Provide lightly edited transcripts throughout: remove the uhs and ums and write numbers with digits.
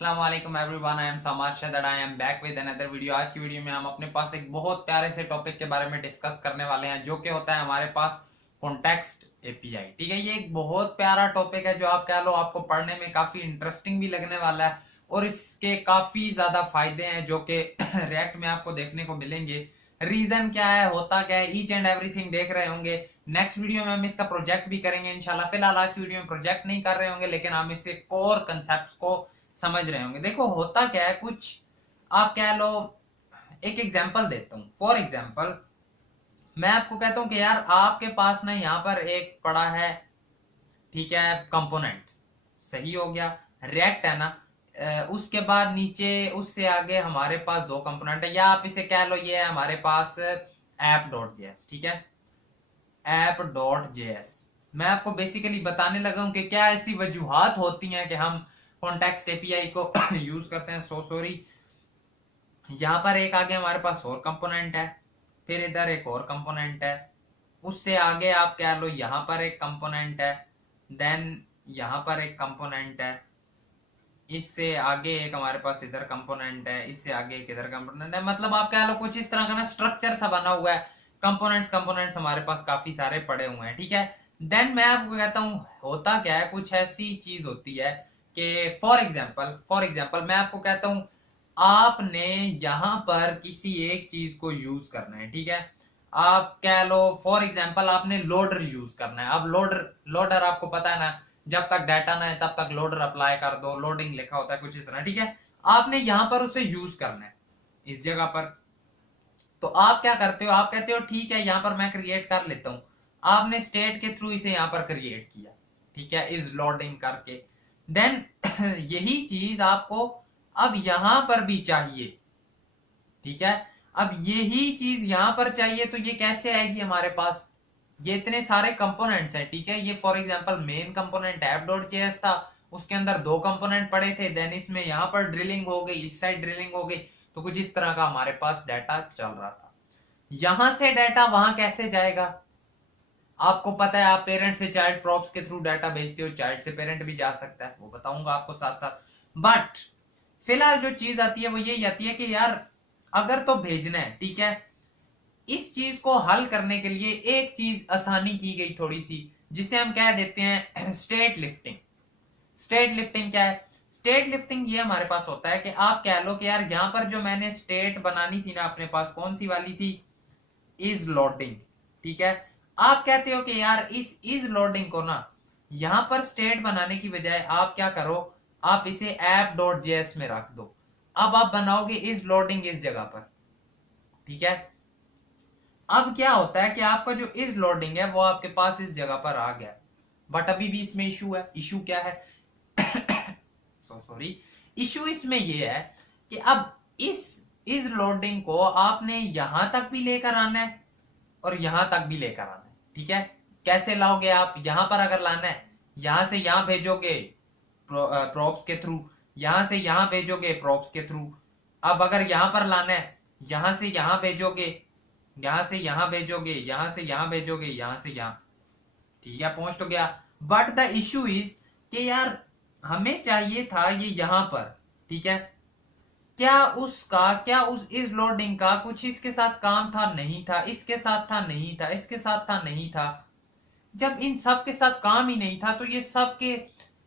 अस्सलाम वालेकुम everyone, I am समाज शदड, I am back with another video. आज की वीडियो में हम अपने पास एक बहुत प्यारे से टॉपिक के बारे में डिस्कस करने वाले हैं, जो कि होता है हमारे पास कॉन्टेक्स्ट एपीआई। ठीक है, ये एक बहुत प्यारा टॉपिक है जो आप कह लो आपको पढ़ने में काफी इंटरेस्टिंग भी लगने वाला है और इसके काफी ज्यादा फायदे हैं जो कि रिएक्ट में आपको देखने को मिलेंगे। रीजन क्या है, होता क्या है, ईच एंड एवरीथिंग देख रहे होंगे। नेक्स्ट वीडियो में हम इसका प्रोजेक्ट भी करेंगे इंशाल्लाह। फिलहाल आज की वीडियो में प्रोजेक्ट नहीं कर रहे होंगे, लेकिन हम इससे कोर कंसेप्ट्स को समझ रहे होंगे। देखो होता क्या है, कुछ आप कह लो, एक एग्जांपल देता हूं। फॉर एग्जांपल मैं आपको कहता हूं कि यार आपके पास ना यहां पर एक पड़ा है, ठीक है, कंपोनेंट सही हो गया, रिएक्ट है ना। उसके बाद नीचे उससे आगे हमारे पास दो कंपोनेंट है, या आप इसे कह लो ये है हमारे पास ऐप डॉट जेएस। ठीक है, ऐप डॉट जेएस। मैं आपको बेसिकली बताने लगा हूं कि क्या ऐसी वजूहात होती हैं कि हम कॉन्टेक्स्ट एपीआई को यूज करते हैं। सॉरी, यहां पर एक आगे हमारे पास और कंपोनेंट है, फिर इधर एक और कंपोनेंट है, उससे आगे आप कह लो यहां पर एक कंपोनेंट है, देन यहां पर एक कंपोनेंट है, इससे आगे एक हमारे पास इधर कंपोनेंट है, इससे आगे एक इधर कंपोनेंट है। मतलब आप कह लो कुछ इस तरह का ना स्ट्रक्चर सा बना हुआ है। कंपोनेंट्स हमारे पास काफी सारे पड़े हुए हैं। ठीक है, देन मैं आपको कहता हूं होता क्या है, कुछ ऐसी चीज होती है कि फॉर एग्जांपल मैं आपको कहता हूं आपने यहां पर किसी एक चीज को यूज करना है। ठीक है, आप कह लो फॉर एग्जांपल आपने लोडर यूज करना है। अब लोडर आपको पता है ना, जब तक डाटा ना है तब तक लोडर अप्लाई कर दो, लोडिंग लिखा होता है कुछ इस तरह। ठीक है, आपने यहां पर उसे यूज करना है इस जगह पर। तो आप क्या करते हो, आप कहते हो ठीक है यहां पर मैं क्रिएट कर लेता हूं। आपने स्टेट के थ्रू इसे यहां पर क्रिएट किया, ठीक है, इज लोडिंग करके। देन यही चीज आपको अब यहां पर भी चाहिए। ठीक है, अब यही चीज यहां पर चाहिए, तो ये कैसे आएगी हमारे पास? ये इतने सारे कंपोनेंट्स हैं। ठीक है, ये for example main component app dot JS था, उसके अंदर दो कंपोनेंट पड़े थे, देन इसमें यहां पर ड्रिलिंग हो गई, इस साइड ड्रिलिंग हो गई, तो कुछ इस तरह का हमारे पास डाटा चल रहा था। यहां से डाटा वहां कैसे जाएगा? आपको पता है, आप पेरेंट से चाइल्ड प्रॉप्स के थ्रू डाटा भेजते हो, चाइल्ड से पेरेंट भी जा सकता है, वो बताऊंगा आपको साथ साथ। बट फिलहाल जो चीज आती है वो यही आती है कि यार अगर तो भेजना है, ठीक है, इस चीज को हल करने के लिए एक चीज आसानी की गई थोड़ी सी, जिसे हम कह देते हैं स्टेट लिफ्टिंग। स्टेट लिफ्टिंग क्या है? स्टेट लिफ्टिंग ये हमारे पास होता है कि आप कह लो कि यार यहां पर जो मैंने स्टेट बनानी थी ना अपने पास, कौन सी वाली थी? Is loading. ठीक है, आप कहते हो कि यार इस इज लोडिंग को ना यहां पर स्टेट बनाने की बजाय आप क्या करो, आप इसे ऐप डॉट जेएस में रख दो। अब आप बनाओगे इज लोडिंग इस जगह पर। ठीक है, अब क्या होता है कि आपका जो इज लोडिंग है वो आपके पास इस जगह पर आ गया, बट अभी भी इसमें इशू है। इशू क्या है? सॉरी, इशू इसमें ये है कि अब इस इज लोडिंग को आपने यहां तक भी लेकर आना है और यहां तक भी लेकर आना है। ठीक है, कैसे लाओगे आप? यहां पर अगर लाना है, यहां से यहां भेजोगे प्रॉप्स के थ्रू, यहां से यहां भेजोगे प्रॉप्स के थ्रू। अब अगर यहां पर लाना है, यहां से यहां भेजोगे, यहां से यहां भेजोगे, यहां से यहां भेजोगे, यहां से यहां। ठीक है, पहुंच तो गया। बट द इश्यू इज कि यार हमें चाहिए था ये यहां पर। ठीक है, क्या उस इज लोडिंग का कुछ इसके साथ काम था? नहीं था। इसके साथ था? नहीं था। इसके साथ था? नहीं था। जब इन सब के साथ काम ही नहीं था, तो ये सब के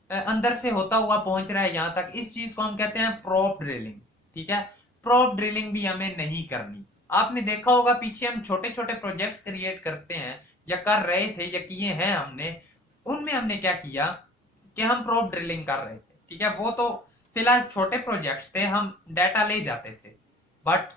अंदर से होता हुआ पहुंच रहा है यहां तक। इस चीज को हम कहते हैं प्रोप ड्रिलिंग। ठीक है, प्रोप ड्रिलिंग भी हमें नहीं करनी। आपने देखा होगा पीछे हम छोटे छोटे प्रोजेक्ट्स क्रिएट करते हैं या कर रहे थे या किए हैं हमने, उनमें हमने क्या किया कि हम प्रोप ड्रिलिंग कर रहे थे। ठीक है, वो तो फिलहाल छोटे प्रोजेक्ट्स थे, हम डाटा ले जाते थे। बट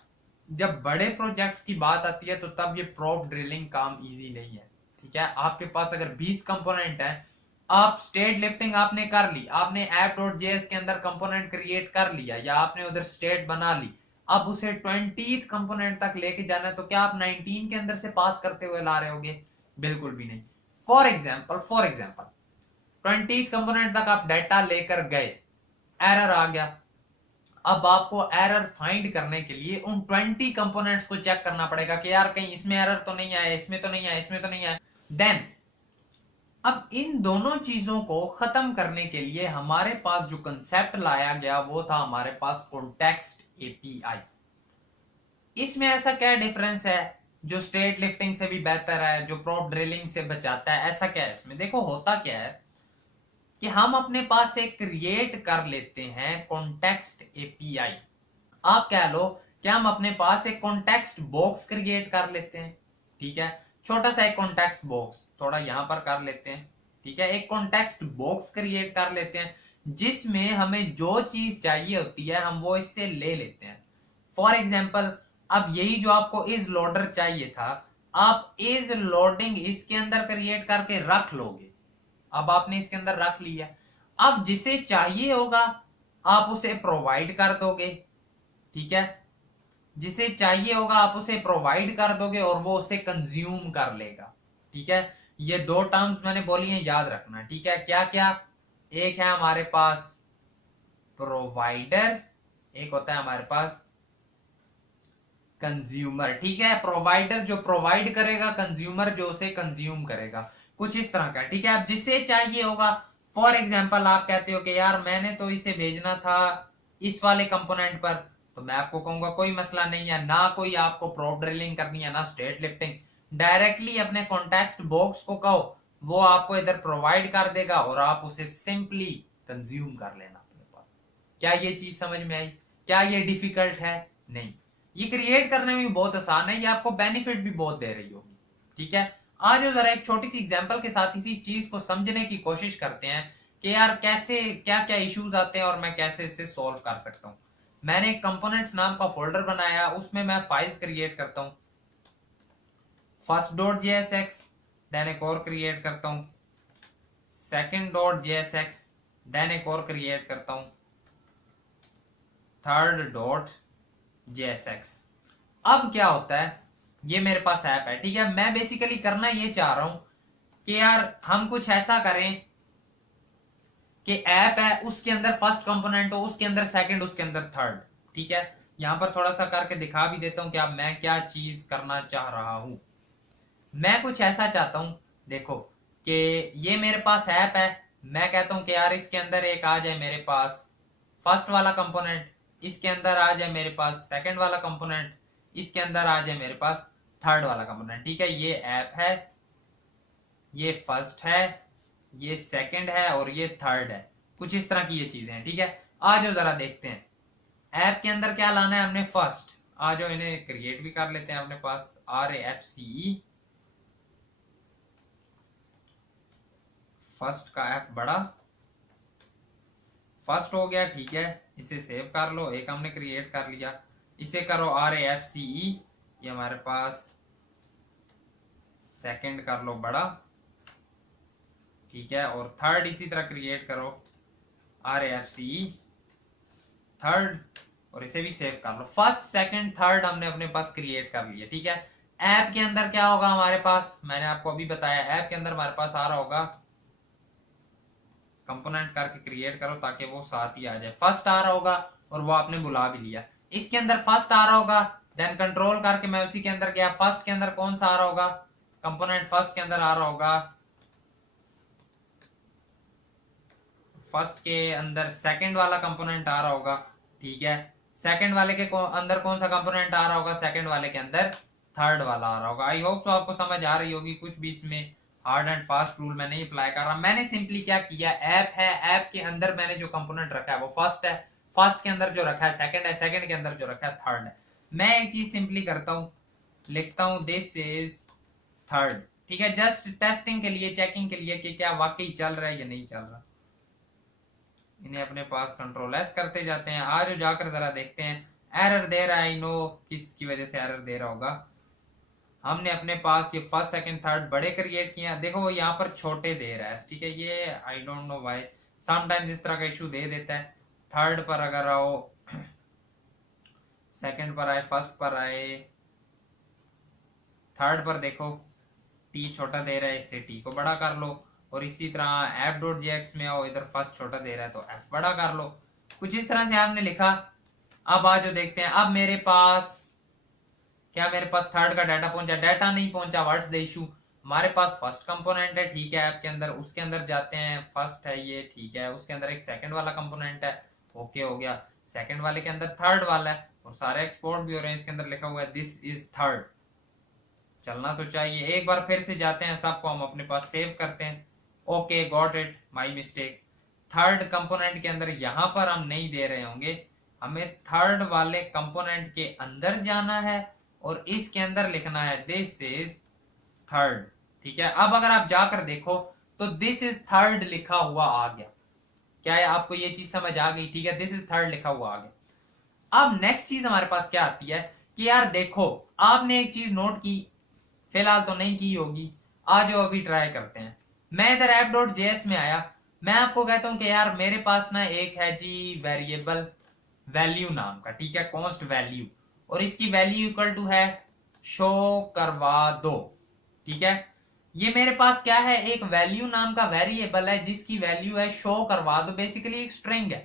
जब बड़े प्रोजेक्ट्स की बात आती है तो तब ये प्रोप ड्रिलिंग काम इजी नहीं है। ठीक है, आपके पास अगर 20 कंपोनेंट है, आप स्टेट लिफ्टिंग आपने कर ली, आपने ऐप डॉट जेएस के अंदर कंपोनेंट क्रिएट कर लिया या आपने उधर स्टेट बना ली, अब उसे 20th कंपोनेंट तक लेके जाना है, तो क्या आप 19 के अंदर से पास करते हुए ला रहे होगे? बिल्कुल भी नहीं। फॉर एग्जाम्पल 20th कंपोनेंट तक आप डाटा लेकर गए, एरर आ गया। अब आपको एरर फाइंड करने के लिए उन 20 कंपोनेंट्स को चेक करना पड़ेगा कि यार कहीं इसमें एरर तो नहीं आया, इसमें तो नहीं आया, इसमें तो नहीं आया। देन अब इन दोनों चीजों को खत्म करने के लिए हमारे पास जो कंसेप्ट लाया गया वो था हमारे पास कॉन्टेक्स्ट एपीआई। इसमें ऐसा क्या डिफरेंस है जो स्टेट लिफ्टिंग से भी बेहतर है, जो प्रोप ड्रिलिंग से बचाता है? ऐसा क्या है इसमें? देखो होता क्या है कि हम अपने पास एक क्रिएट कर लेते हैं कॉन्टेक्स्ट एपीआई। आप कह लो कि हम अपने पास एक कॉन्टेक्स्ट बॉक्स क्रिएट कर लेते हैं, ठीक है, छोटा सा एक कॉन्टेक्स्ट बॉक्स, थोड़ा यहां पर कर लेते हैं, ठीक है, एक कॉन्टेक्स्ट बॉक्स क्रिएट कर लेते हैं जिसमें हमें जो चीज चाहिए होती है हम वो इससे ले लेते हैं। फॉर एग्जाम्पल, अब यही जो आपको इज लोडर चाहिए था, आप इज लोडिंग इसके अंदर क्रिएट करके रख लोगे। अब आपने इसके अंदर रख लिया, अब जिसे चाहिए होगा आप उसे प्रोवाइड कर दोगे, ठीक है, जिसे चाहिए होगा आप उसे प्रोवाइड कर दोगे और वो उसे कंज्यूम कर लेगा, ठीक है। ये दो टर्म्स मैंने बोली हैं, याद रखना, ठीक है। क्या क्या? एक है हमारे पास प्रोवाइडर, एक होता है हमारे पास कंज्यूमर, ठीक है। प्रोवाइडर जो प्रोवाइड करेगा, कंज्यूमर जो उसे कंज्यूम करेगा, कुछ इस तरह का, ठीक है। अब जिसे चाहिए होगा, फॉर एग्जाम्पल आप कहते हो कि यार मैंने तो इसे भेजना था इस वाले कंपोनेंट पर, तो मैं आपको कहूंगा कोई मसला नहीं है, ना कोई आपको प्रोप ड्रिलिंग करनी है ना स्टेट लिफ्टिंग, डायरेक्टली अपने कॉन्टेक्स्ट बॉक्स को कहो, वो आपको इधर प्रोवाइड कर देगा और आप उसे सिंपली कंज्यूम कर लेना अपने पास। क्या ये चीज समझ में आई? क्या ये डिफिकल्ट है? नहीं, ये क्रिएट करने में भी बहुत आसान है, ये आपको बेनिफिट भी बहुत दे रही होगी, ठीक है। आज जरा एक छोटी सी एग्जांपल के साथ इसी चीज को समझने की कोशिश करते हैं कि यार कैसे क्या क्या इश्यूज आते हैं और मैं कैसे इसे सॉल्व कर सकता हूं। मैंने एक कंपोनेंट्स नाम का फोल्डर बनाया, उसमें मैं फाइल्स क्रिएट करता हूं, first.jsx, देन एक और क्रिएट करता हूं second.jsx, देन एक और क्रिएट करता हूं third.jsx। अब क्या होता है, ये मेरे पास ऐप है, ठीक है। मैं बेसिकली करना ये चाह रहा हूं कि यार हम कुछ ऐसा करें कि ऐप है उसके अंदर फर्स्ट कंपोनेंट हो, उसके अंदर सेकंड, उसके अंदर थर्ड, ठीक है। यहां पर थोड़ा सा करके दिखा भी देता हूं कि अब मैं क्या चीज करना चाह रहा हूं। मैं कुछ ऐसा चाहता हूं, देखो कि ये मेरे पास ऐप है, मैं कहता हूं कि यार इसके अंदर एक आ जाए मेरे पास फर्स्ट वाला कंपोनेंट, इसके अंदर आ जाए मेरे पास सेकंड वाला कंपोनेंट, इसके अंदर आ जाए मेरे पास थर्ड वाला कंपोनेंट, ठीक है। ये ऐप है, ये फर्स्ट है, ये सेकंड है और ये थर्ड है, कुछ इस तरह की ये चीजें हैं, ठीक है। आ जाओ जरा देखते हैं ऐप के अंदर क्या लाना है हमने। फर्स्ट आ जाओ, इन्हें क्रिएट भी कर लेते हैं अपने पास, RAFCE, फर्स्ट का एफ बड़ा, फर्स्ट हो गया, ठीक है। इसे सेव कर लो, एक हमने क्रिएट कर लिया, इसे करो RAFCE, ये हमारे पास सेकंड कर लो बड़ा, ठीक है। और थर्ड इसी तरह क्रिएट करो RAFCE थर्ड, और इसे भी सेव कर लो। फर्स्ट सेकंड थर्ड हमने अपने पास क्रिएट कर लिया, ठीक है। ऐप के अंदर क्या होगा हमारे पास, मैंने आपको अभी बताया, ऐप के अंदर हमारे पास आ रहा होगा, कंपोनेंट करके क्रिएट करो ताकि वो साथ ही आ जाए, फर्स्ट आ रहा होगा और वो आपने बुला भी लिया, इसके अंदर फर्स्ट आ रहा होगा, देन कंट्रोल करके मैं उसी के अंदर गया, फर्स्ट के अंदर कौन सा आ रहा होगा, कंपोनेंट फर्स्ट के अंदर आ रहा होगा, फर्स्ट के अंदर सेकंड वाला कंपोनेंट आ रहा होगा, ठीक है। सेकंड वाले के अंदर कौन सा कंपोनेंट आ रहा होगा, सेकंड वाले के अंदर थर्ड वाला आ रहा होगा। आई होप तो आपको समझ आ रही होगी, कुछ भी इसमें हार्ड एंड फास्ट रूल मैं नहीं अप्लाई कर रहा, मैंने सिंपली क्या किया, ऐप है, ऐप के अंदर मैंने जो कंपोनेंट रखा है वो फर्स्ट है, फर्स्ट के अंदर जो रखा है सेकंड है, सेकंड के अंदर जो रखा है थर्ड है। मैं एक चीज सिंपली करता हूं, लिखता हूं दिस इज थर्ड, ठीक है, जस्ट टेस्टिंग के लिए, चेकिंग के लिए कि क्या वाकई चल रहा है या नहीं चल रहा। इन्हें अपने पास कंट्रोल एस करते जाते हैं, आज जाकर जरा देखते हैं, एरर दे रहा है, आई नो किसकी वजह से एरर दे रहा होगा। हमने अपने पास ये फर्स्ट सेकंड थर्ड बड़े क्रिएट किए हैं, देखो वो यहाँ पर छोटे दे रहा है, ठीक है। ये I don't know why, sometimes इस तरह का इशू दे देता है। थर्ड पर अगर आओ, सेकंड पर आए, फर्स्ट पर आए, थर्ड पर देखो टी छोटा दे रहा है, इसे टी को बड़ा कर लो, और इसी तरह f.jx में आओ, इधर फर्स्ट छोटा दे रहा है तो f बड़ा कर लो, कुछ इस तरह से आपने लिखा। अब आज देखते हैं, अब मेरे पास क्या, मेरे पास थर्ड का डाटा पहुंचा, डाटा नहीं पहुंचा, व्हाट्स द इशू, हमारे पास फर्स्ट कंपोनेंट है, ठीक है, ऐप के अंदर, उसके अंदर जाते हैं, फर्स्ट है ये, ठीक है, उसके अंदर एक सेकंड वाला कंपोनेंट है, ओके हो गया, सेकंड वाले के अंदर थर्ड वाला है, और सारे एक्सपोर्ट भी हो रहे हैं, इसके अंदर लिखा हुआ है दिस इज थर्ड, चलना तो चाहिए। एक बार फिर से जाते हैं, सबको हम अपने पास सेव करते हैं, okay got it, my mistake. Third component के अंदर यहां पर हम नहीं दे रहे होंगे, हमें थर्ड वाले कंपोनेंट के अंदर जाना है और इसके अंदर लिखना है दिस इज थर्ड, ठीक है। अब अगर आप जाकर देखो तो दिस इज थर्ड लिखा हुआ आ गया, क्या है, आपको ये चीज समझ आ गई, ठीक है, दिस इज थर्ड लिखा हुआ आ गया। अब नेक्स्ट चीज हमारे पास क्या आती है कि यार देखो, आपने एक चीज नोट की, फिलहाल तो नहीं की होगी, आज अभी ट्राई करते हैं। मैं इधर app.js में आया, मैं आपको कहता हूं कि यार मेरे पास ना एक है जी वेरिएबल वैल्यू नाम का, ठीक है, कॉन्स्ट वैल्यू, और इसकी वैल्यू इक्वल टू है शो करवा दो, ठीक है। ये मेरे पास क्या है, एक वैल्यू नाम का वेरिएबल है जिसकी वैल्यू है शो करवा दो, बेसिकली एक स्ट्रिंग है।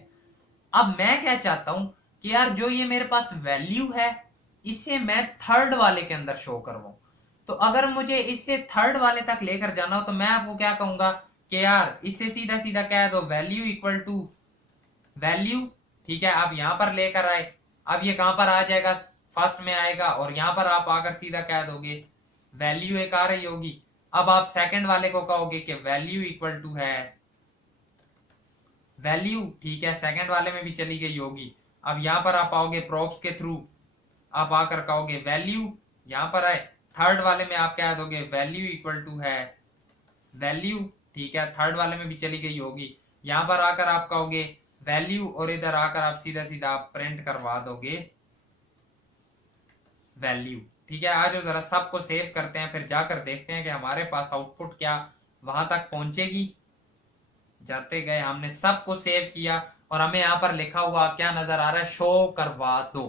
अब मैं क्या चाहता हूं कि यार जो ये मेरे पास वैल्यू है इसे मैं थर्ड वाले के अंदर शो करवाऊं। तो अगर मुझे इससे थर्ड वाले तक लेकर जाना हो तो मैं आपको क्या कहूंगा कि यार इससे सीधा सीधा कह दो वैल्यू इक्वल टू वैल्यू, ठीक है, आप यहां पर लेकर आए, अब ये कहां पर आ जाएगा, फर्स्ट में आएगा, और यहां पर आप आकर सीधा कह दोगे वैल्यू एक आ रही होगी। अब आप सेकंड वाले को कहोगे कि वैल्यू इक्वल टू है वैल्यू, ठीक है, सेकंड वाले में भी चली गई होगी। अब यहां पर आप आओगे प्रोप्स के थ्रू, आप आकर कहोगे वैल्यू, यहां पर आए, थर्ड वाले में आप क्या दोगे वैल्यू इक्वल टू है वैल्यू, ठीक है, थर्ड वाले में भी चली गई होगी। यहां पर आकर आप कहोगे वैल्यू, और इधर आकर आप सीधा सीधा आप प्रिंट करवा दोगे वैल्यू, ठीक है। आज जरा सबको सेव करते हैं, फिर जाकर देखते हैं कि हमारे पास आउटपुट क्या वहां तक पहुंचेगी। जाते गए, हमने सबको सेव किया और हमें यहाँ पर लिखा हुआ क्या नजर आ रहा है, शो करवा दो।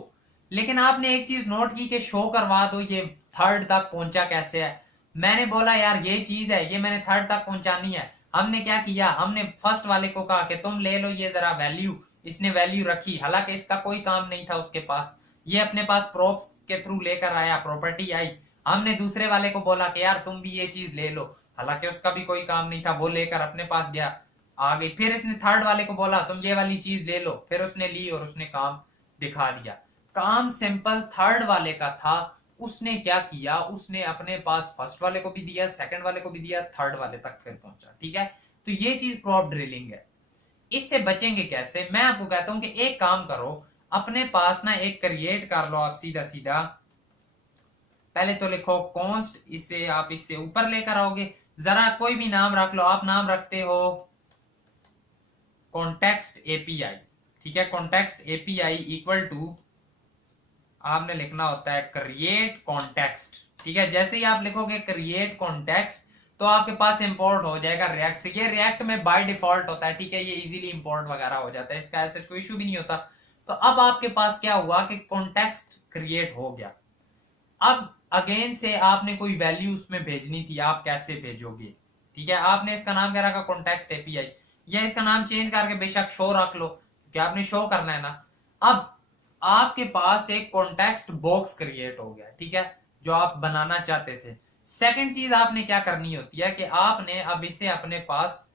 लेकिन आपने एक चीज नोट की कि शो करवा दो ये थर्ड तक पहुंचा कैसे है। मैंने बोला यार ये चीज है, ये मैंने थर्ड तक पहुंचानी है। हमने क्या किया, हमने फर्स्ट वाले को कहा कि तुम ले लो ये जरा वैल्यू, इसने वैल्यू रखी, हालांकि इसका कोई काम नहीं था उसके पास, ये अपने पास प्रोप्स के थ्रू लेकर आया, प्रॉपर्टी आई। हमने दूसरे वाले को बोला कि यार तुम भी ये चीज ले लो, हालांकि उसका भी कोई काम नहीं था, वो लेकर अपने पास गया, आ गई। फिर इसने थर्ड वाले को बोला तुम ये वाली चीज ले लो, फिर उसने ली और उसने काम दिखा दिया। काम सिंपल थर्ड वाले का था, उसने क्या किया, उसने अपने पास फर्स्ट वाले को भी दिया, सेकंड वाले को भी दिया, थर्ड वाले तक फिर पहुंचा, ठीक है। तो ये चीज प्रॉप ड्रिलिंग है। इससे बचेंगे कैसे, मैं आपको कहता हूं कि एक काम करो, अपने पास ना एक क्रिएट कर लो आप सीधा सीधा, पहले तो लिखो कॉन्स्ट, इसे आप इससे ऊपर लेकर आओगे, जरा कोई भी नाम रख लो, आप नाम रखते हो कॉन्टेक्स्ट एपीआई, ठीक है, कॉन्टेक्स्ट एपीआई इक्वल टू, आपने लिखना होता है क्रिएट कॉन्टेक्स्ट, ठीक है। जैसे ही आप लिखोगे क्रिएट कॉन्टेक्स्ट तो आपके पास इंपोर्ट हो जाएगा रिएक्ट से, ये रिएक्ट में बाय डिफॉल्ट होता है, ठीक है, ये इजीली इंपोर्ट वगैरह हो जाता है, इसका ऐसा कोई इशू भी नहीं होता। तो अब आपके पास क्या हुआ कि कॉन्टेक्स्ट क्रिएट हो गया। अब अगेन से आपने कोई वैल्यू उसमें भेजनी थी, आप कैसे भेजोगे, ठीक है। आपने इसका नाम क्या रखा, कॉन्टेक्स्ट एपीआई, या इसका नाम चेंज करके बेशक शो रख लो, क्योंकि आपने शो करना है ना। अब आपके पास एक कॉन्टेक्स्ट बॉक्स क्रिएट हो गया, ठीक है, जो आप बनाना चाहते थे। सेकंड चीज आपने क्या करनी होती है कि आपने अब इसे अपने पास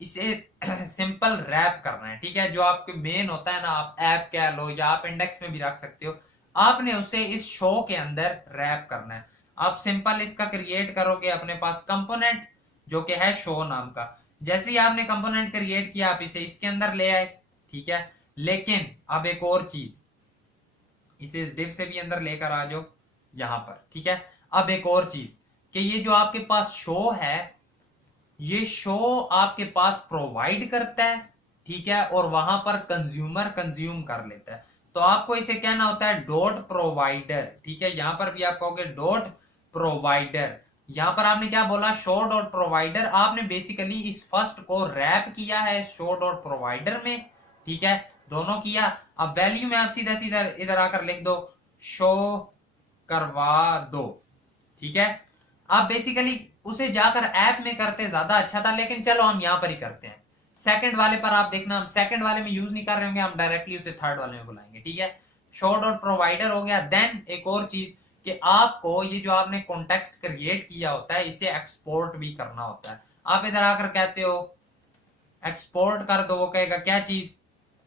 इसे सिंपल रैप करना है, ठीक है, जो आपके मेन होता है ना, आप ऐप कह लो या आप इंडेक्स में भी रख सकते हो, आपने उसे इस शो के अंदर रैप करना है। आप सिंपल इसका क्रिएट करोगे अपने पास कंपोनेंट जो कि है शो नाम का, जैसे ही आपने कंपोनेंट क्रिएट किया आप इसे इसके अंदर ले आए, ठीक है। लेकिन अब एक और चीज, इसे इस डिव से भी अंदर लेकर आ जाओ यहां पर, ठीक है। अब एक और चीज कि ये जो आपके पास शो है, ये शो आपके पास प्रोवाइड करता है, ठीक है, और वहां पर कंज्यूमर कंज्यूम कर लेता है। तो आपको इसे कहना होता है डॉट प्रोवाइडर, ठीक है, यहां पर भी आप कहोगे डॉट प्रोवाइडर। यहां पर आपने क्या बोला, शो डॉट प्रोवाइडर, आपने बेसिकली इस फर्स्ट को रैप किया है शो डॉट प्रोवाइडर में, ठीक है, दोनों किया। अब वैल्यू में आप सीधा सीधा इधर आकर लिख दो शो करवा दो, ठीक है। आप बेसिकली उसे जाकर ऐप में करते ज्यादा अच्छा था, लेकिन चलो हम यहां पर ही करते हैं। सेकंड वाले पर आप देखना, हम सेकंड वाले में यूज नहीं कर रहे होंगे, हम डायरेक्टली उसे थर्ड वाले में बुलाएंगे, ठीक है। शो डॉट प्रोवाइडर हो गया। देन एक और चीज कि आपको ये जो आपने कॉन्टेक्स्ट क्रिएट किया होता है इसे एक्सपोर्ट भी करना होता है। आप इधर आकर कहते हो एक्सपोर्ट कर दो, वो कहेगा क्या चीज,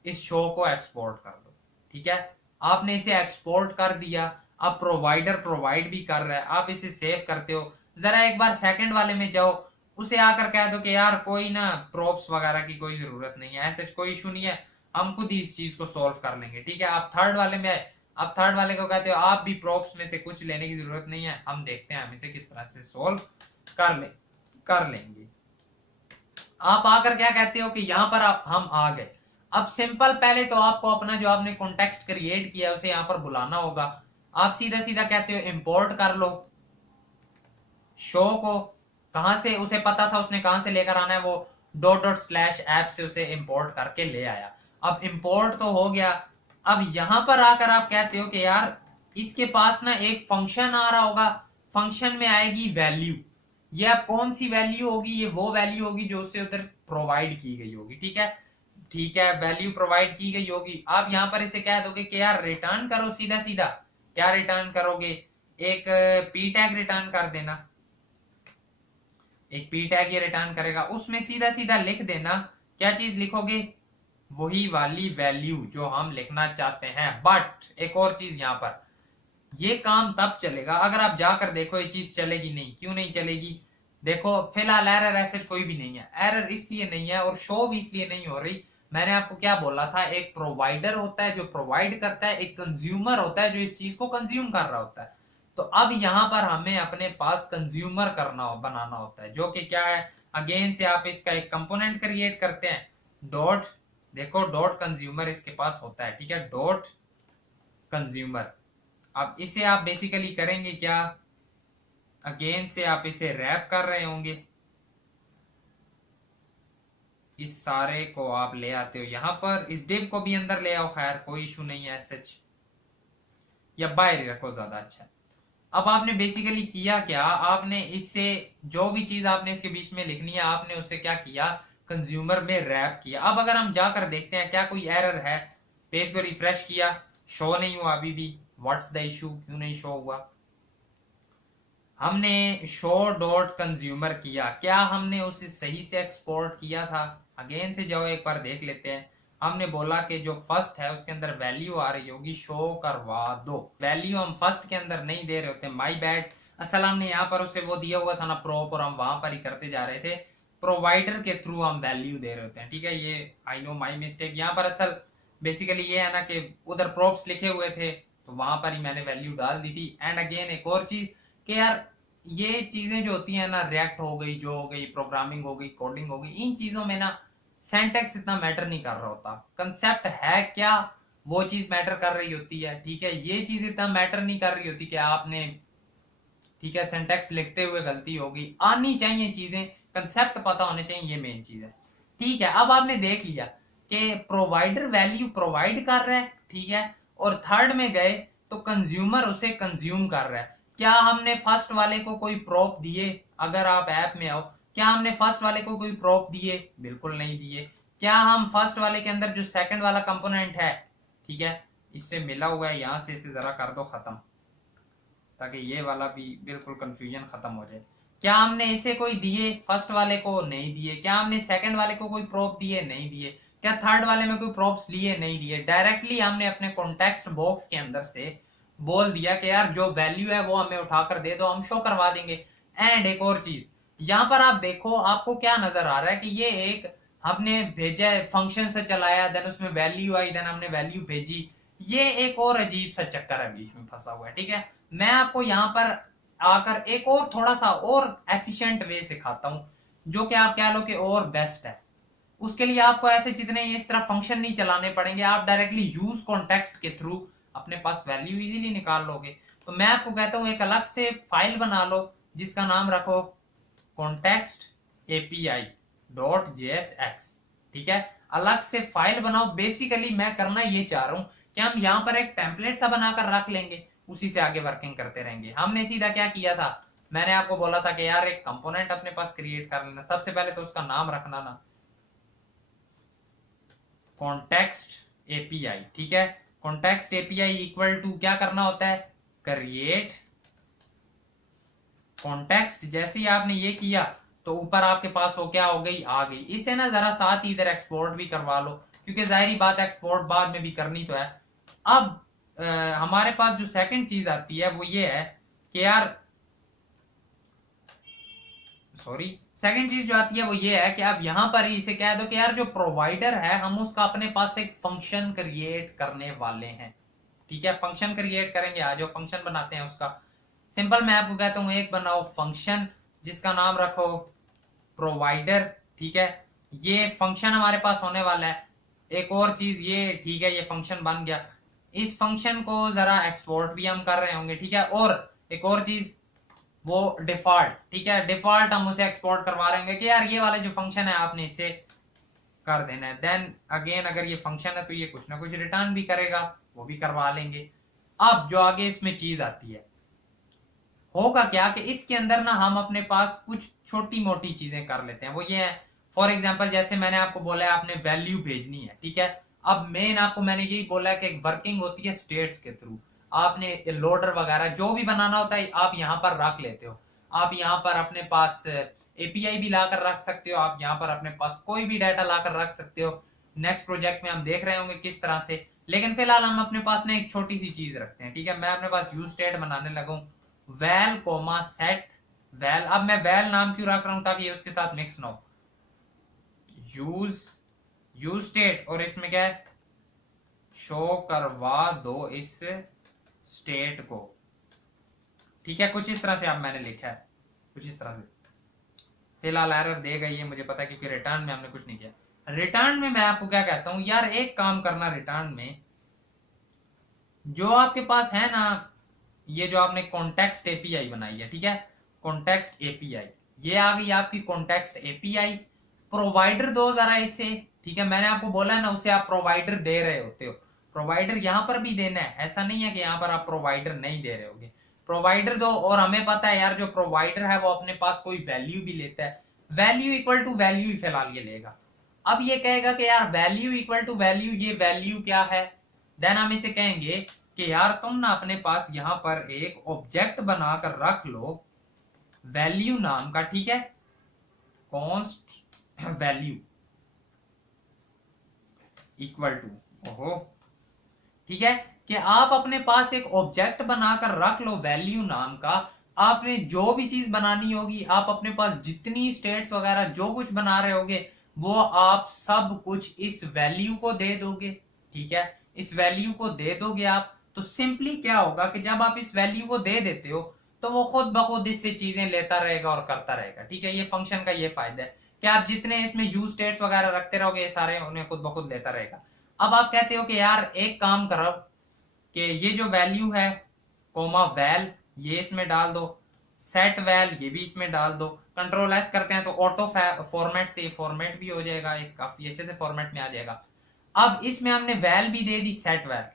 इस शो को एक्सपोर्ट कर दो। ठीक है, आपने इसे एक्सपोर्ट कर दिया, अब प्रोवाइडर प्रोवाइड भी कर रहा है, आप इसे सेव करते हो। जरा एक बार सेकंड वाले में जाओ, उसे आकर कह दो कि यार कोई ना प्रॉप्स वगैरह की कोई जरूरत नहीं है, ऐसे कोई इशू नहीं है, हम खुद ही इस चीज को सॉल्व कर लेंगे। ठीक है, आप थर्ड वाले में आए, अब थर्ड वाले को कहते हो आप भी प्रॉप्स में से कुछ लेने की जरूरत नहीं है, हम देखते हैं हम इसे किस तरह से सॉल्व कर लेंगे। आप आकर क्या कहते हो कि यहां पर हम आ गए। अब सिंपल, पहले तो आपको अपना जो आपने कॉन्टेक्स्ट क्रिएट किया उसे यहां पर बुलाना होगा। आप सीधा सीधा कहते हो इंपोर्ट कर लो शो को, कहां से उसे पता था उसने कहां से लेकर आना है, वो डॉट डॉट स्लैश ऐप से उसे इंपोर्ट करके ले आया। अब इंपोर्ट तो हो गया, अब यहां पर आकर आप कहते हो कि यार इसके पास ना एक फंक्शन आ रहा होगा, फंक्शन में आएगी वैल्यू। ये अब कौन सी वैल्यू होगी, ये वो वैल्यू होगी जो उससे उधर प्रोवाइड की गई होगी। ठीक है, ठीक है, वैल्यू प्रोवाइड की गई होगी। आप यहां पर इसे कह दोगे कि यार रिटर्न करो, सीधा सीधा क्या रिटर्न करोगे, एक पी टैग रिटर्न कर देना, एक पी टैग ये रिटर्न करेगा, उसमें सीधा सीधा लिख देना, क्या चीज लिखोगे, वही वाली वैल्यू जो हम लिखना चाहते हैं। बट एक और चीज यहां पर, ये काम तब चलेगा अगर आप जाकर देखो ये चीज चलेगी नहीं। क्यों नहीं चलेगी, देखो फिलहाल एरर ऐसे कोई भी नहीं है, एरर इसलिए नहीं है और शो भी इसलिए नहीं हो रही। मैंने आपको क्या बोला था, एक प्रोवाइडर होता है जो प्रोवाइड करता है, एक कंज्यूमर होता है जो इस चीज को कंज्यूम कर रहा होता है। तो अब यहां पर हमें अपने पास कंज्यूमर बनाना होता है, जो कि क्या है, अगेन से आप इसका एक कंपोनेंट क्रिएट करते हैं, डॉट, देखो डॉट कंज्यूमर इसके पास होता है। ठीक है, डॉट कंज्यूमर। अब इसे आप बेसिकली करेंगे क्या, अगेन से आप इसे रैप कर रहे होंगे, इस सारे को आप ले आते हो यहां पर, इस डिव को भी अंदर ले आओ, खैर कोई इशू नहीं है सच, या बाहर रखो ज्यादा अच्छा। अब आपने बेसिकली किया क्या, आपने इससे जो भी चीज आपने इसके बीच में लिखनी है आपने उससे क्या किया, कंज्यूमर में रैप किया। अब अगर हम जाकर देखते हैं क्या कोई एरर है, पेज को रिफ्रेश किया, शो नहीं हुआ अभी भी, व्हाट्स द इशू, क्यों नहीं शो हुआ। हमने शो डॉट कंज्यूमर किया, क्या हमने उसे सही से एक्सपोर्ट किया था, अगेन से जाओ एक बार देख लेते हैं। हमने बोला कि जो फर्स्ट है उसके अंदर वैल्यू आ रही होगी, शो करवा दो। वैल्यू हम फर्स्ट के अंदर नहीं दे रहे होते, माई बैड। असल हमने यहाँ पर उसे वो दिया हुआ था ना प्रोप, और हम वहां पर ही करते जा रहे थे, प्रोवाइडर के थ्रू हम वैल्यू दे रहे होते हैं। ठीक है, ये आई नो माई मिस्टेक। यहाँ पर असल बेसिकली ये है ना कि उधर प्रोप्स लिखे हुए थे तो वहां पर ही मैंने वैल्यू डाल दी थी। एंड अगेन एक और चीज कि यार ये चीजें जो होती है ना, रिएक्ट हो गई, जो हो गई, प्रोग्रामिंग हो गई, कोडिंग हो गई, इन चीजों में ना सिंटैक्स इतना मैटर नहीं कर रहा होता, कंसेप्ट है क्या वो चीज मैटर कर रही होती है। ठीक है, ये चीज इतना मैटर नहीं कर रही होती कि आपने, ठीक है, सिंटैक्स लिखते हुए गलती होगी, आनी चाहिए चीजें, कंसेप्ट पता होने चाहिए, ये मेन चीज है। ठीक है, अब आपने देख लिया कि प्रोवाइडर वैल्यू प्रोवाइड कर रहा है, ठीक है, और थर्ड में गए तो कंज्यूमर उसे कंज्यूम कर रहा है। क्या हमने फर्स्ट वाले को कोई प्रोप दिए, अगर आप ऐप में आओ, क्या हमने फर्स्ट वाले को कोई प्रोप दिए, बिल्कुल नहीं दिए। क्या हम फर्स्ट वाले के अंदर जो सेकंड वाला कंपोनेंट है, ठीक है, इससे मिला हुआ है, यहां से इसे जरा कर दो खत्म, ताकि ये वाला भी बिल्कुल कंफ्यूजन खत्म हो जाए। क्या हमने इसे कोई दिए, फर्स्ट वाले को नहीं दिए। क्या हमने सेकंड वाले को कोई प्रोप दिए, नहीं दिए। क्या थर्ड वाले में कोई प्रोप्स लिए, नहीं दिए। डायरेक्टली हमने अपने कॉन्टेक्स्ट बॉक्स के अंदर से बोल दिया कि यार जो वैल्यू है वो हमें उठाकर दे दो, हम शो करवा देंगे। एंड एक और चीज यहां पर आप देखो, आपको क्या नजर आ रहा है कि ये एक हमने भेजा फंक्शन से चलाया, देन उसमें वैल्यू आई, देन हमने वैल्यू भेजी। ये एक और अजीब सा चक्कर है बीच में फंसा हुआ है। ठीक है, मैं आपको यहां पर आकर एक और थोड़ा सा और एफिशिएंट वे सिखाता हूं, जो कि आप कह लो कि और बेस्ट है। उसके लिए आपको ऐसे जितने इस तरह फंक्शन नहीं चलाने पड़ेंगे, आप डायरेक्टली यूज कॉन्टेक्स्ट के थ्रू अपने पास वैल्यू इजीली निकाल लोगे। तो मैं आपको कहता हूं एक अलग से फाइल बना लो जिसका नाम रखो कॉन्टेक्स्ट एपीआई डॉट JSX। ठीक है, अलग से फाइल बनाओ। बेसिकली मैं करना ये चाह रहा हूं कि हम यहां पर एक टेम्पलेट सा बनाकर रख लेंगे, उसी से आगे वर्किंग करते रहेंगे। हमने सीधा क्या किया था, मैंने आपको बोला था कि यार एक कंपोनेंट अपने पास क्रिएट कर लेना, सबसे पहले तो उसका नाम रखना ना कॉन्टेक्स्ट एपीआई। ठीक है, कॉन्टेक्स्ट एपीआई इक्वल टू क्या करना होता है, क्रिएट कॉन्टेक्स्ट जैसे ही आपने ये किया तो ऊपर आपके पास वो क्या हो गई, आ गई। इसे ना जरा साथ ही इधर एक्सपोर्ट भी करवा लो, क्योंकि जाहिर बात है एक्सपोर्ट बाद में भी करनी तो है। अब हमारे पास जो सेकंड चीज आती है वो ये है कि यार सेकंड चीज जो आती है वो ये है कि अब यहां पर ही इसे कह दो कि यार जो प्रोवाइडर है हम उसका अपने पास एक फंक्शन क्रिएट करने वाले हैं। ठीक है, फंक्शन क्रिएट करेंगे। आज जो फंक्शन बनाते हैं उसका सिंपल मैं आपको कहता हूं, एक बनाओ फंक्शन जिसका नाम रखो प्रोवाइडर। ठीक है, ये फंक्शन हमारे पास होने वाला है। एक और चीज ये, ठीक है, ये फंक्शन बन गया। इस फंक्शन को जरा एक्सपोर्ट भी हम कर रहे होंगे। ठीक है, और एक और चीज वो डिफॉल्ट। ठीक है, डिफॉल्ट हम उसे एक्सपोर्ट करवा रहे होंगे कि यार ये वाला जो फंक्शन है आपने इसे कर देना है। देन अगेन अगर ये फंक्शन है तो ये कुछ ना कुछ रिटर्न भी करेगा, वो भी करवा लेंगे। अब जो आगे इसमें चीज आती है, होगा क्या कि इसके अंदर ना हम अपने पास कुछ छोटी मोटी चीजें कर लेते हैं। वो ये है, फॉर एग्जाम्पल जैसे मैंने आपको बोला है आपने वैल्यू भेजनी है। ठीक है, अब मेन आपको मैंने यही बोला है कि वर्किंग होती है स्टेट्स के थ्रू। आपने लोडर वगैरह जो भी बनाना होता है आप यहाँ पर रख लेते हो। आप यहाँ पर अपने पास एपीआई भी लाकर रख सकते हो, आप यहाँ पर अपने पास कोई भी डाटा लाकर रख सकते हो। नेक्स्ट प्रोजेक्ट में हम देख रहे होंगे किस तरह से, लेकिन फिलहाल हम अपने पास ना एक छोटी सी चीज रखते हैं। ठीक है, मैं अपने पास यूज स्टेट बनाने लगा हूं, वैल कोमा सेट वैल। अब मैं वैल नाम क्यों रख रहा हूं, ताकि ये उसके साथ मिक्स ना हो। यूज स्टेट, और इसमें क्या है, शो करवा दो इस स्टेट को। ठीक है, कुछ इस तरह से अब मैंने लिखा है, कुछ इस तरह से। फिलहाल एरर देगा ये मुझे पता है, क्योंकि रिटर्न में हमने कुछ नहीं किया। रिटर्न में मैं आपको क्या कहता हूं, यार एक काम करना, रिटर्न में जो आपके पास है ना, ये जो आपने कॉन्टेक्स्ट एपीआई बनाई है। ठीक है, कॉन्टेक्स्ट एपीआई, ये आ गई आपकी कॉन्टेक्स्ट एपीआई। प्रोवाइडर दो जरा इसे। ठीक है, मैंने आपको बोला है ना उसे आप प्रोवाइडर दे रहे होते हो, प्रोवाइडर यहां पर भी देना है। ऐसा नहीं है कि यहां पर आप प्रोवाइडर नहीं दे रहे होगे, प्रोवाइडर दो। और हमें पता है यार जो प्रोवाइडर है वो अपने पास कोई वैल्यू भी लेता है, वैल्यू इक्वल टू वैल्यू ही फिलहाल ये लेगा। अब ये कहेगा कि यार वैल्यू इक्वल टू वैल्यू, ये वैल्यू क्या है। देन हम इसे कहेंगे कि यार तुम ना अपने पास यहां पर एक ऑब्जेक्ट बनाकर रख लो वैल्यू नाम का। ठीक है, कॉन्स्ट वैल्यू इक्वल टू, ओहो, ठीक है, कि आप अपने पास एक ऑब्जेक्ट बनाकर रख लो वैल्यू नाम का। आपने जो भी चीज बनानी होगी, आप अपने पास जितनी स्टेट्स वगैरह जो कुछ बना रहे होगे वो आप सब कुछ इस वैल्यू को दे दोगे। ठीक है, इस वैल्यू को दे दोगे आप, तो सिंपली क्या होगा कि जब आप इस वैल्यू को दे देते हो तो वो खुद ब खुद इससे चीजें लेता रहेगा और करता रहेगा। ठीक है, ये फंक्शन का ये फायदा है कि आप जितने इसमें यूज स्टेट्स वगैरह रखते रहोगे ये सारे उन्हें खुद ब खुद लेता रहेगा। अब आप कहते हो कि यार एक काम करो कि ये जो वैल्यू है कोमा वैल, ये इसमें डाल दो, सेट वैल ये भी इसमें डाल दो। कंट्रोल एस करते हैं तो ऑटो फॉर्मेट से फॉर्मेट भी हो जाएगा, एक काफी अच्छे से फॉर्मेट में आ जाएगा। अब इसमें हमने वैल भी दे दी, सेट वैल।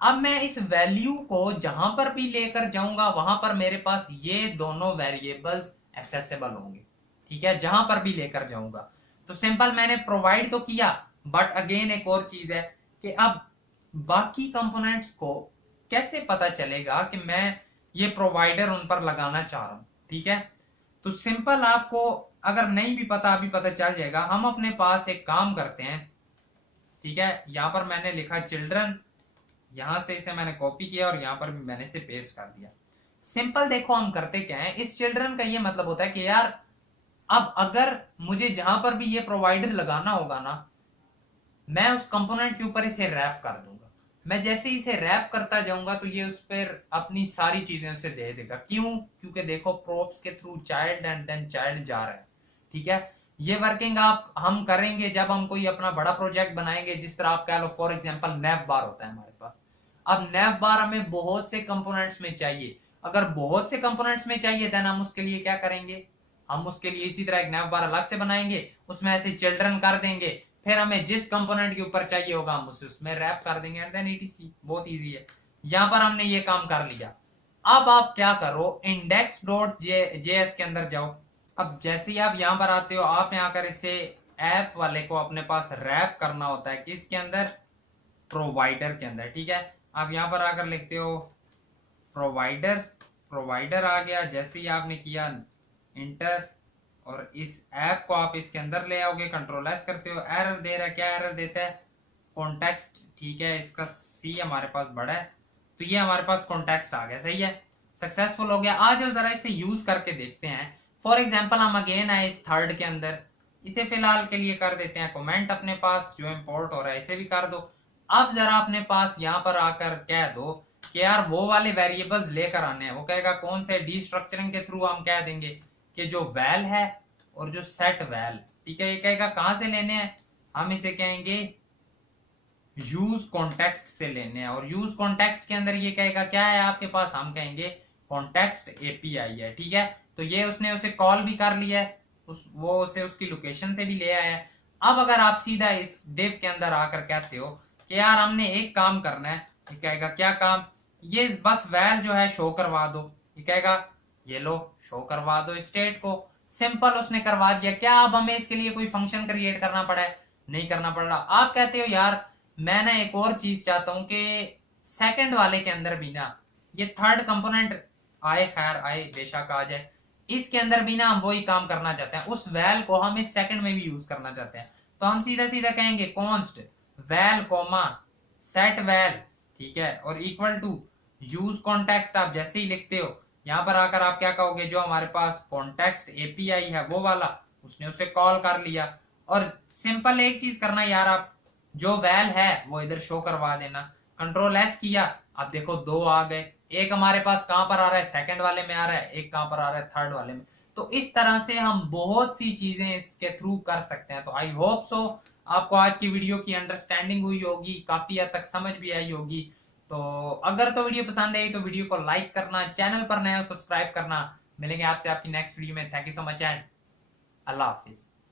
अब मैं इस वैल्यू को जहां पर भी लेकर जाऊंगा वहां पर मेरे पास ये दोनों वेरिएबल्स एक्सेसिबल होंगे। ठीक है, जहां पर भी लेकर जाऊंगा। तो सिंपल मैंने प्रोवाइड तो किया, बट अगेन एक और चीज है कि अब बाकी कंपोनेंट्स को कैसे पता चलेगा कि मैं ये प्रोवाइडर उन पर लगाना चाह रहा हूं। ठीक है, तो सिंपल आपको अगर नहीं भी पता अभी पता चल जाएगा। हम अपने पास एक काम करते हैं। ठीक है, यहां पर मैंने लिखा चिल्ड्रन, यहां से इसे मैंने कॉपी किया और यहां पर भी मैंने इसे पेस्ट कर दिया। सिंपल देखो हम करते क्या है, इस चिल्ड्रन का ये मतलब होता है कि यार अब अगर मुझे जहां पर भी ये प्रोवाइडर लगाना होगा ना, मैं उस कंपोनेंट के ऊपर इसे रैप कर दूंगा। मैं जैसे ही इसे रैप करता जाऊंगा तो ये उस पर अपनी सारी चीजें उसे दे देगा। क्यों, क्योंकि देखो प्रोप्स के through child and then child जा रहा है। ठीक है, ये वर्किंग आप हम करेंगे जब हम कोई अपना बड़ा प्रोजेक्ट बनाएंगे। जिस तरह आप कह लो फॉर एग्जांपल नैव बार होता है हमारे पास। अब नैव बार हमें बहुत से कंपोनेंट्स में चाहिए। अगर बहुत से कंपोनेंट्स में चाहिए देन हम उसके लिए क्या करेंगे, हम उसके लिए इसी तरह एक नैव बार अलग से बनाएंगे, उसमें ऐसे चिल्ड्रन कर देंगे, फिर हमें जिस कंपोनेंट के ऊपर चाहिए होगा हम उसे उसमें रैप कर देंगे एंड देन ईटीसी। बहुत इजी है, यहां पर हमने ये काम कर लिया। अब आप क्या करो, इंडेक्स डॉट जेएस के अंदर जाओ। अब जैसे ही आप यहां पर आते हो आपने आकर इसे ऐप वाले को अपने पास रैप करना होता है, किसके अंदर, प्रोवाइडर के अंदर। ठीक है, आप यहां पर आकर लिखते हो प्रोवाइडर प्रोवाइडर आ गया, जैसे ही आपने किया इंटर और इस ऐप को आप इसके अंदर ले आओगे, कंट्रोल एस करते हो, एरर दे रहा है, क्या एरर देता है, कॉन्टेक्स्ट, ठीक है, इसका सी हमारे पास बड़ा है, तो ये हमारे पास कॉन्टेक्स्ट आ गया, सही है, सक्सेसफुल हो गया। आज हम जरा इसे यूज करके देखते हैं। फॉर एग्जाम्पल हम अगेन आए इस थर्ड के अंदर, इसे फिलहाल के लिए कर देते हैं कमेंट अपने पास, जो इंपोर्ट हो रहा है इसे भी कर दो। अब जरा अपने पास यहाँ पर आकर कह दो कि यार वो वाले वेरिएबल्स लेकर आने हैं, वो कहेगा कौन से, डीस्ट्रक्चरिंग के थ्रू हम कह देंगे कि जो वैल है और जो सेट वैल, ठीक है, ये कहेगा कहां से लेने हैं, हम इसे कहेंगे यूज कॉन्टेक्स्ट से लेने हैं, और यूज कॉन्टेक्स्ट के अंदर ये कहेगा क्या है आपके पास, हम कहेंगे कॉन्टेक्स्ट एपीआई है, ठीक है। तो ये उसने उसे कॉल भी कर लिया है, वो उसे उसकी लोकेशन से भी ले आया है। अब अगर आप सीधा इस डिव के अंदर आकर कहते हो कि यार हमने एक काम करना है, ये कहेगा क्या काम, ये बस वैल जो है शो करवा दो, ये कहेगा ये लो शो करवा दो स्टेट को, सिंपल उसने करवा दिया। क्या अब हमें इसके लिए कोई फंक्शन क्रिएट करना पड़ा है, नहीं करना पड़ रहा। आप कहते हो यार मैं ना एक और चीज चाहता हूं कि सेकंड वाले के अंदर भी ना ये थर्ड कंपोनेंट आए, खैर आए बेशक आ जाए, इसके अंदर भी ना हम वही काम करना चाहते हैं, उस वैल को हम इस सेकंड में भी यूज करना चाहते हैं। तो हम सीधा सीधा कहेंगे const val comma set val, ठीक है, और इक्वल टू यूज कॉन्टेक्स्ट। आप जैसे ही लिखते हो यहां पर आकर आप क्या कहोगे, जो हमारे पास कॉन्टेक्स्ट एपीआई है वो वाला, उसने उसे कॉल कर लिया। और सिंपल एक चीज करना यार, आप जो वैल है वो इधर शो करवा देना, कंट्रोल एस किया, आप देखो दो आ गए, एक हमारे पास कहां पर आ रहा है, सेकंड वाले में आ रहा है, एक कहां पर आ रहा है, थर्ड वाले में। तो इस तरह से हम बहुत सी चीजें इसके थ्रू कर सकते हैं। तो आई होप सो आपको आज की वीडियो की अंडरस्टैंडिंग हुई होगी, काफी हद तक समझ भी आई होगी। तो अगर तो वीडियो पसंद आई तो वीडियो को लाइक करना, चैनल पर नए हो सब्सक्राइब करना। मिलेंगे आपसे आपकी नेक्स्ट वीडियो में। Thank you so much and Allah Hafiz.